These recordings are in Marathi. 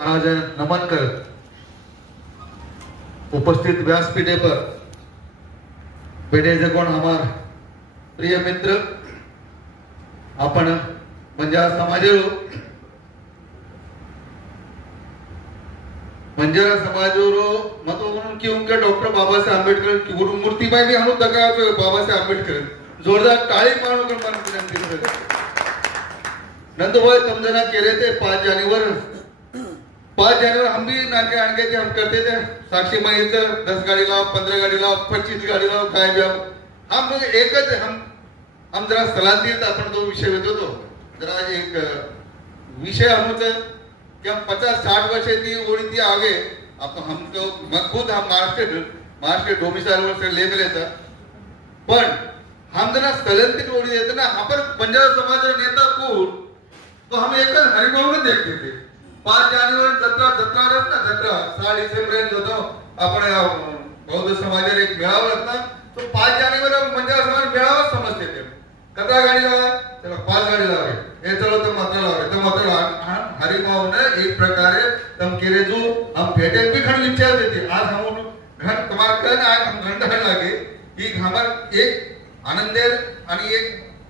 महाराज नमन करत उपस्थित व्यासपीठे पर बैठे जे कोण हमार प्रिय मित्र आपण बंजारा समाजेरो बंजारा समाजेरो मतलब म्हणून की उनके डॉक्टर बाबा साहेब आंबेडकर की मूर्ति में भी हम तक बाबा साहेब आंबेडकर जोरदार ताली मारो कर मन विनंती करते नंदभाई तमजना केले थे 5 जानेवारी हम भी नाके आणके थे हम करते थे साक्षी माई 10 गाड़ी लाओ 15 गाड़ी लाओ 25 गाड़ी लाओ काय भी हम एक हम जरा स्थलांतरित आपण तो विषय होतो तो जरा एक विषय हम कि हम 50-60 वर्ष थी ओड़ी थी आगे अब तो हमको मैं खुद हम महाराष्ट्र डोमिसाइल वर्ष ले लेता पण हम जरा स्थलांतरित ओड़ी देते ना हम पर बंजारा समाज नेता को तो हम एक हरिभाव में देखते थे 5 जानेवारी जत्रा ना जत्रा 6 डिसेंबर होतो आपण बौद्ध समाज एक मेळावा होता तो 5 जानेवारी बंजारा समाज मेळावा समजते थे कतरा गाड़ी लावा चलो 5 गाड़ी लावे ये चलो तो मतलब हरिभाव ने एक प्रकारे तम केरे जो हम फेटे भी खंड विचार देते आज हम घन तुम्हार कन आज हम घंटा लागे की हमार एक आनंदेर आणि एक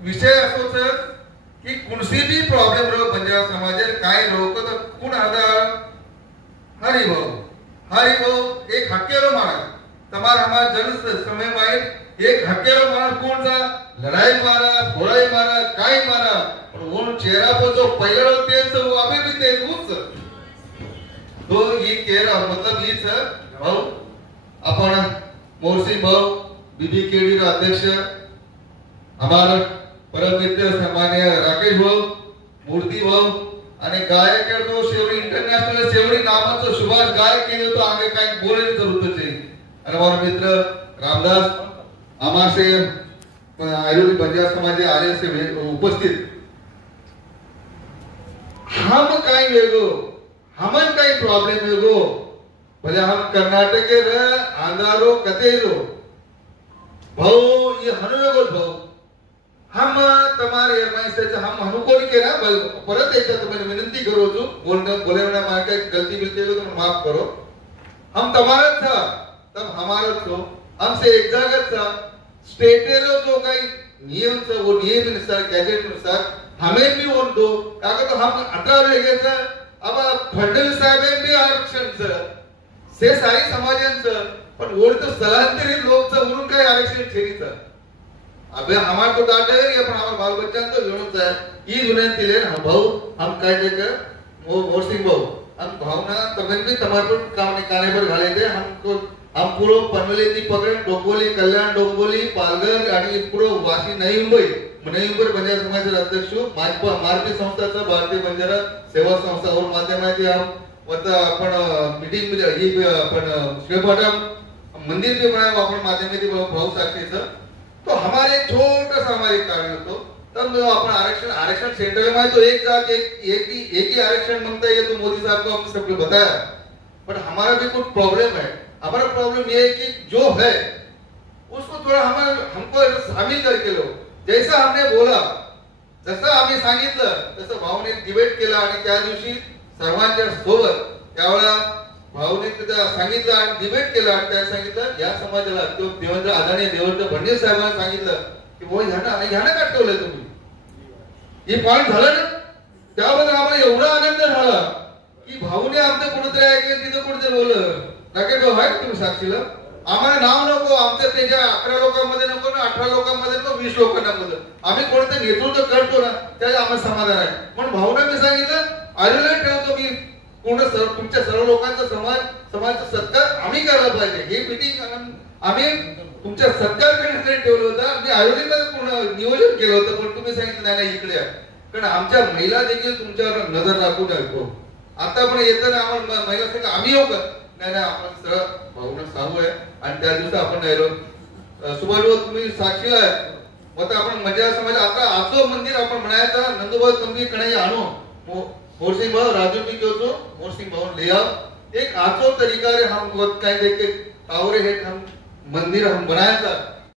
विषय असो सर की कुणसी भी प्रॉब्लेम रो बंजारा समाजेर काय रोक तो कोण आदा हरिभाव एक हक्केरो माणस तमार हमार जन समय में एक हक्केरो माणस कोण सा लड़ाई मारा फोड़ाई मारा काय मारा और वो चेहरा पर जो पहले होते हैं वो अभी भी तेज उस तो ये केरा मतलब ये सर भाऊ अपन मोरसिंह भाऊ बीबीकेडी अध्यक्ष हमारा परम मित्र सन्मान्य राकेश भाऊ मूर्ति भाऊ आणि गायक तो शेवटी इंटरनॅशनल शेवटी नामाचं सुभाष गायक केले तो आगे काय बोलायची जरूरत नाही आणि हमारा मित्र रामदास आमासे आयुर्वेद बंजारा समाज आले से उपस्थित हम काय वेगो हमन काय प्रॉब्लेम वेगो भले हम कर्नाटक के आंध्रो कतेरो भाऊ ये हनुवेगो भाऊ हम तुम्हारे एयरमाइंस हम अनुकूल के ना परत एकदा तुम्हें विनंती करो जो बोले ना मार के गलती मिलती है तो माफ करो हम तुम्हारा था तब हमारा तो हमसे एक जगह था स्टेटेरो जो काही नियम था वो नियम अनुसार गैजेट अनुसार हमें भी वोट दो काका तो हम 18 वेगे था अब फडणवीस साहेब भी आरक्षण से सारी समाजांचं पण वोट तो स्थलांतरित लोक चा म्हणून काय आरक्षण ठेवीत अबे हमार को डाटा है ये पण हमार बाल बच्चा तो विनोद है ई विनंती ले हम भाऊ हम काय देकर वो मोरसिंह भाऊ हम भावना तमन भी तमार पर काम निकालने पर घाले थे हमको हम पूरो पनवेली पकड़ डोंबोली कल्याण डोंबोली पालघर आणि पूरो वाशी नई मुंबई बंजारा समाज अध्यक्ष मार्गी संस्थाचा भारतीय बंजारा सेवा संस्था और माध्यमाती हम वता आपण मीटिंग मध्ये ही आपण श्रीपाठम मंदिर भी बनाया आपण माध्यमाती भाऊ साक्षीचं तो हमारे छोटा सा हमारे कारण तो तब अपन आरक्षण सेंटर में तो एक जात एक ही आरक्षण मांगता है तो मोदी साहब को हम सबको बताया पर हमारा भी कुछ प्रॉब्लम है हमारा प्रॉब्लम ये है कि जो है उसको थोड़ा हमको शामिल करके लो जैसा हमने बोला जसं आम्ही सांगितलं तसं भाऊने डिबेट केला आणि त्या दिवशी सर्वांच्या सोबत त्यावेळेला भाऊने तिथे सांगितलं आणि डिबेट केला आणि त्या सांगितलं या समाजाला तो देवेंद्र आदरणीय देवेंद्र फडणवीस साहेबांना सांगितलं की भाऊ ह्यानं का ठेवलंय तुम्ही हे पॉइंट झालं ना त्याबद्दल आम्हाला एवढा आनंद झाला की भाऊने आमचं कुठेतरी ऐकलं तिथं कुठेतरी बोललं राकेश भाऊ आहे तुम्ही साक्षीला आम्हाला नाव नको आमचं त्याच्या 11 लोकांमध्ये नको ना 18 लोकांमध्ये नको 20 लोकांना नको आम्ही कोणतं नेतृत्व करतो ना त्याला आम्हाला समाधान आहे पण भाऊने मी सांगितलं आयुर्वेद ठेवतो मी पूर्ण तुमच्या सर्व लोकांचा समाजाचा सत्कार आम्ही करायला पाहिजे हे मीटिंग आम्ही तुमच्या सत्कार करण्यासाठी ठेवलं होतं आम्ही आयुर्वेदामध्ये पूर्ण नियोजन केलं होतं पण तुम्ही सांगितलं नाही इकडे कारण आमच्या महिला देखील तुमच्यावर नजर राखून ऐकतो आता पण येताना आम्हाला महिला सांगा आम्ही येऊ का नाही आपण सरळ भाऊना सांगू आहे आणि त्या दिवशी आपण राहिलो सुभाष तुम्ही साक्षीला आहे मग आपण बंजारा समाज आता आजो मंदिर आपण म्हणायचा नंदुभाऊ तुम्ही कणाई आणू मोरसिंह भाऊ राजू भी क्यों तो मोरसिंह भाऊ ले आओ एक आजो तरीका रे हम काय देखे तावरे है हम मंदिर हम बनाया था